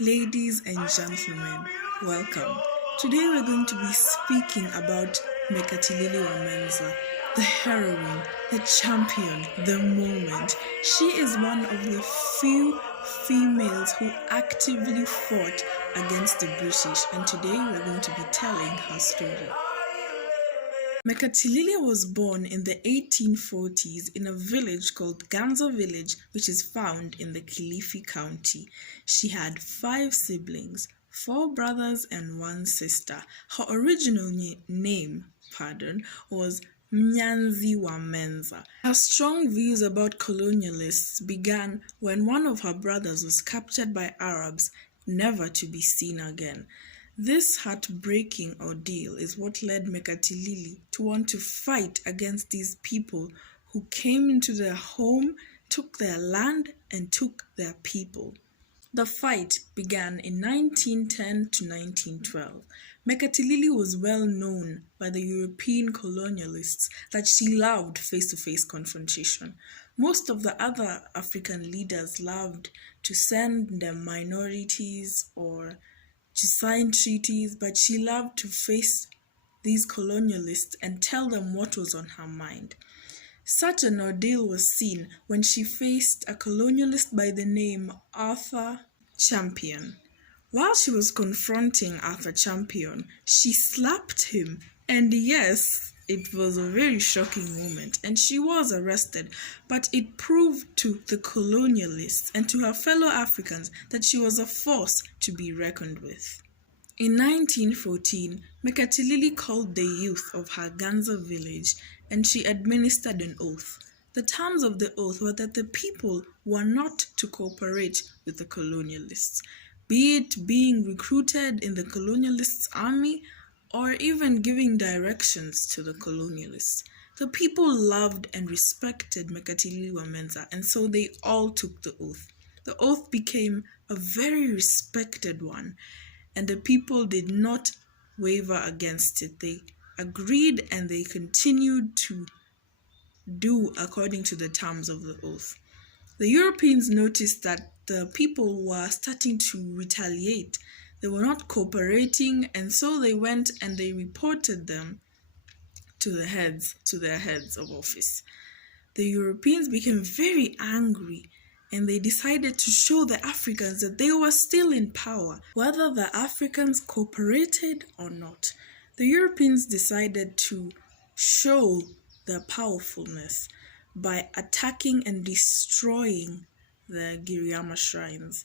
Ladies and gentlemen, welcome. Today we're going to be speaking about Mekatilili Menza, the heroine, the champion, the moment. She is one of the few females who actively fought against the British, and today we're going to be telling her story. Mekatilili was born in the 1840s in a village called Ganza village, which is found in the Kilifi County. She had 5 siblings, 4 brothers and 1 sister. Her original name was Mnyanzi Menza. Her strong views about colonialists began when one of her brothers was captured by Arabs, never to be seen again. This heartbreaking ordeal is what led Mekatilili to want to fight against these people who came into their home, took their land, and took their people. The fight began in 1910 to 1912. Mekatilili was well known by the European colonialists that she loved face-to-face confrontation. Most of the other African leaders loved to send their minorities or to sign treaties, but she loved to face these colonialists and tell them what was on her mind. Such an ordeal was seen when she faced a colonialist by the name Arthur Champion. While she was confronting Arthur Champion, she slapped him, and yes, it was a very shocking moment, and she was arrested, but it proved to the colonialists and to her fellow Africans that she was a force to be reckoned with. In 1914, Mekatilili called the youth of her Ganza village and she administered an oath. The terms of the oath were that the people were not to cooperate with the colonialists, be it being recruited in the colonialists' army or even giving directions to the colonialists. The people loved and respected Mekatilili Menza, and so they all took the oath. The oath became a very respected one, and the people did not waver against it. They agreed and they continued to do according to the terms of the oath. The Europeans noticed that the people were starting to retaliate. They were not cooperating, and so they went and they reported them to their heads of office. The Europeans became very angry and they decided to show the Africans that they were still in power, whether the Africans cooperated or not. The Europeans decided to show their powerfulness by attacking and destroying the Giriama shrines.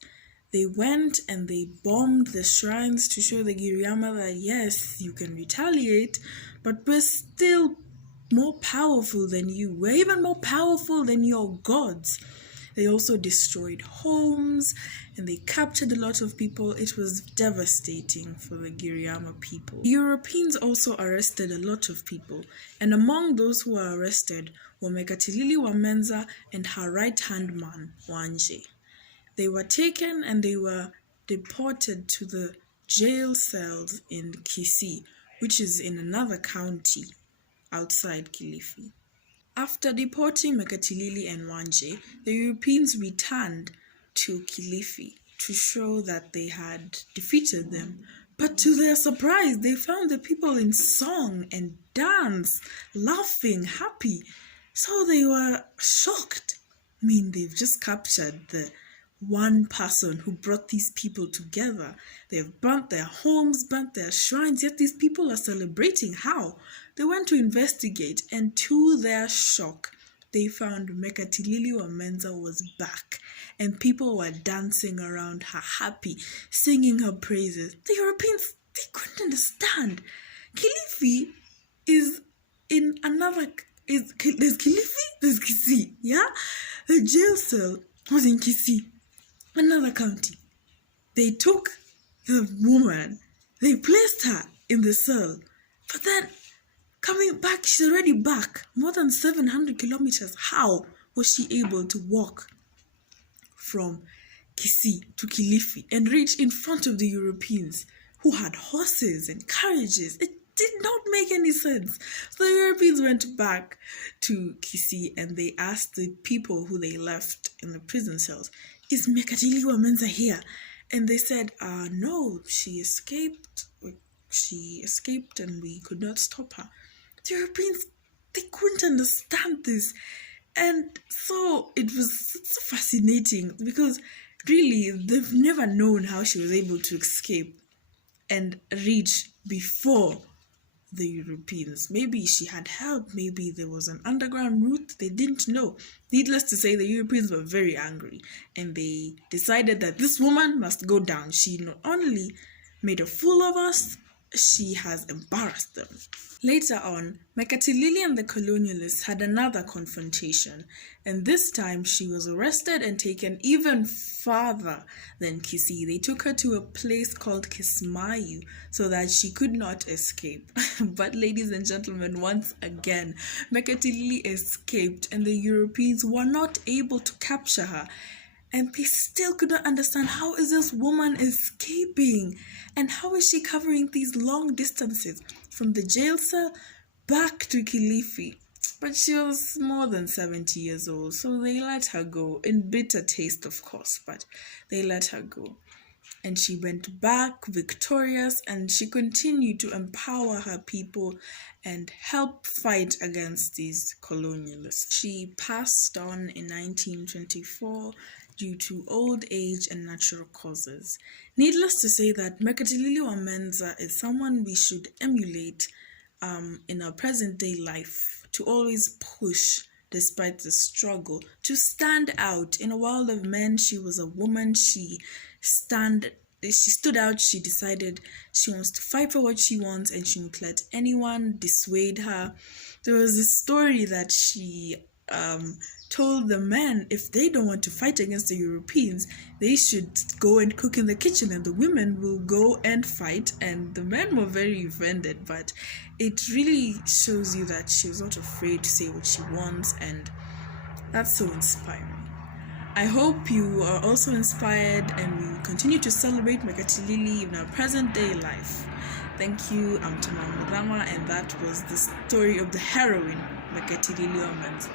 They went and they bombed the shrines to show the Giriama that yes, you can retaliate, but we're still more powerful than you. We're even more powerful than your gods. They also destroyed homes and they captured a lot of people. It was devastating for the Giriama people. The Europeans also arrested a lot of people, and among those who were arrested were Mekatilili Menza and her right-hand man, Wanje. They were taken and they were deported to the jail cells in Kisii, which is in another county outside Kilifi. After deporting Mekatilili and Wanje, the Europeans returned to Kilifi to show that they had defeated them. But to their surprise, they found the people in song and dance, laughing, happy. So they were shocked. I mean, they've just captured the one person who brought these people together. They've burnt their homes, burnt their shrines, yet these people are celebrating. How? They went to investigate, and to their shock, they found Mekatilili Menza was back, and people were dancing around her, happy, singing her praises. The Europeans, they couldn't understand. Kilifi is in another, there's Kilifi, there's Kisii, yeah? The jail cell was in Kisii, another county. They took the woman, they placed her in the cell, but then coming back, she's already back, more than 700 kilometers. How was she able to walk from Kisii to Kilifi and reach in front of the Europeans who had horses and carriages? It did not make any sense. So the Europeans went back to Kisii and they asked the people who they left in the prison cells, is Mekatilili Menza here? And they said, no, she escaped. She escaped and we could not stop her. The Europeans, they couldn't understand this. And so it was so fascinating because really they've never known how she was able to escape and reach before the Europeans. Maybe she had help, maybe there was an underground route, they didn't know. Needless to say, the Europeans were very angry and they decided that this woman must go down. She not only made a fool of us, she has embarrassed them. Later on, Mekatilili and the colonialists had another confrontation, and this time she was arrested and taken even farther than Kisii. They took her to a place called Kismayu so that she could not escape. But ladies and gentlemen, once again, Mekatilili escaped and the Europeans were not able to capture her. And they still could not understand, how is this woman escaping? And how is she covering these long distances from the jail cell back to Kilifi? But she was more than 70 years old, so they let her go. In bitter taste, of course, but they let her go. And she went back victorious, and she continued to empower her people and help fight against these colonialists. She passed on in 1924 due to old age and natural causes. Needless to say that Mekatilili or Menza is someone we should emulate in our present day life, to always push despite the struggle, to stand out. In a world of men, she was a woman. She stood out. She decided she wants to fight for what she wants and she won't let anyone dissuade her. There was this story that she told the men if they don't want to fight against the Europeans, they should go and cook in the kitchen and the women will go and fight. And the men were very offended, but it really shows you that she was not afraid to say what she wants, and that's so inspiring. I hope you are also inspired and we will continue to celebrate Mekatilili in our present day life. Thank you. I'm Tamam Mudama, and that was the story of the heroine, Mekatilili Menza.